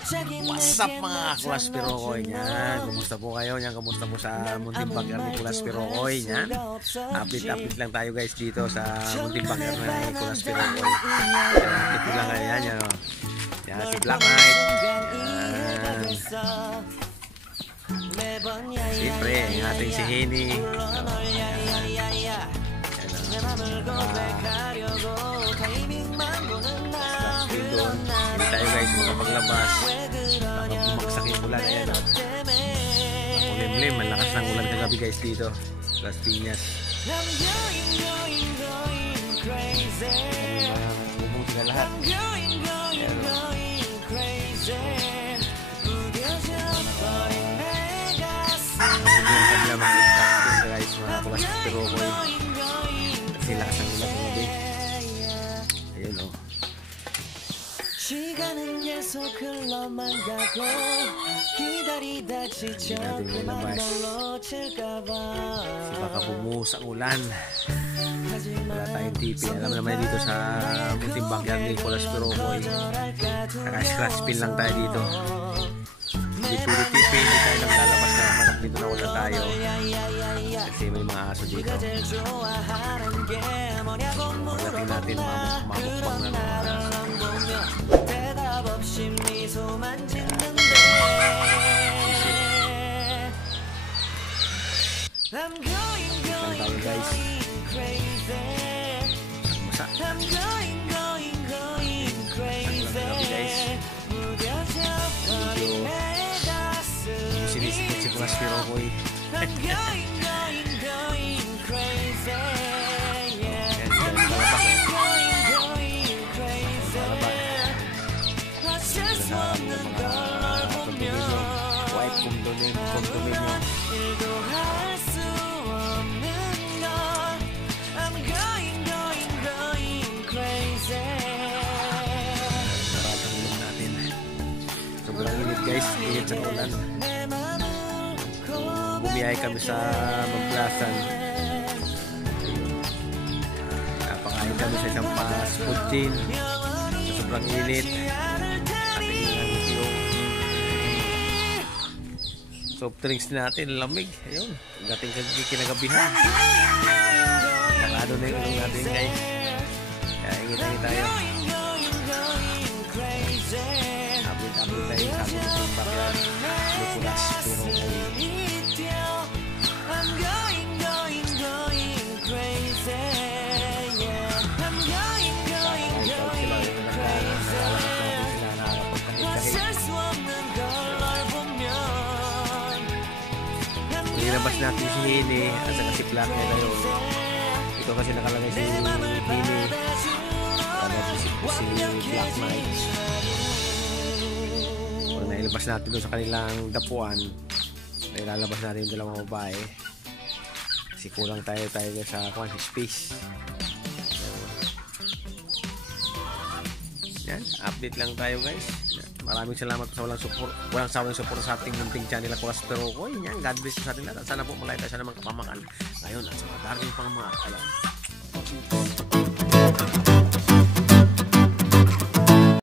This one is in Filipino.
What's up mga Kulas Pirokoy niyan? Kumusta po kayo niyan? Kumusta po sa munting bagger ni Kulas Pirokoy niyan? Update lang tayo guys dito sa munting bagger ni Kulas Pirokoy. Update ko lang kayo yan. Yan si Black Knight. Siyempre, yung ating si Hini. Hindi tayo guys makapaglabas. Baka bumaksak yung ulan. Ayan. Makulimlim. Malakas ng ulan kagabi guys dito. Las Piñas. Bubong sila lahat. Ayan. Guys, mga Kulas Pirokoy. Kasi lakas ng ulan kagabi. Ayun o. 시간은 계속 흘러만 가고 기다리다 지쳐 그만 널 놓칠까봐 baka bumuhos ang ulan. Wala tayong TV. Alam naman dito sa munting backyard ni Kulas Pirokoy. Kaka-scratch pin lang tayo dito. Hindi puro TV. Hindi tayo nang lalabas na manap dito na wala tayo. Kasi may mga aso dito. Pagdating natin mamukbang na mga aso. 없이 미소만 짓는데 I'm going crazy I'm going crazy 무뎌져 버린 내 가슴 sinisikot si Kulas Pirokoy. I'm going crazy White condominium. Maratang ulan natin. Sobrang init guys. Init sa ulan. Bumiyay kami sa Maglasan. Napakain kami sa isang fast food chain. Sa sobrang init. Soft drinks natin, lamig. Ayun, dating kinagabihan. Nakado na yung natin guys. Kaya ingit-ingit tayo. Update tayo sa ating backyard. Kulas Pirokoy. Nilabas natin si Hini at saka si Black Knight ngayon. Ito kasi nakalagay si Hini at si Black Knight. Pag nailabas natin doon sa kanilang dapuan, nailalabas natin yung dalawang babae kasi kulang tayo sa space. Yan, update lang tayo guys. Maraming salamat sa walang sawang support sa ating munting channel Kulas Pirokoy. Yan, God bless sa ating lahat. Sana po malay tayo sa namang kapamakan ngayon at sa mga daring pang mga alam.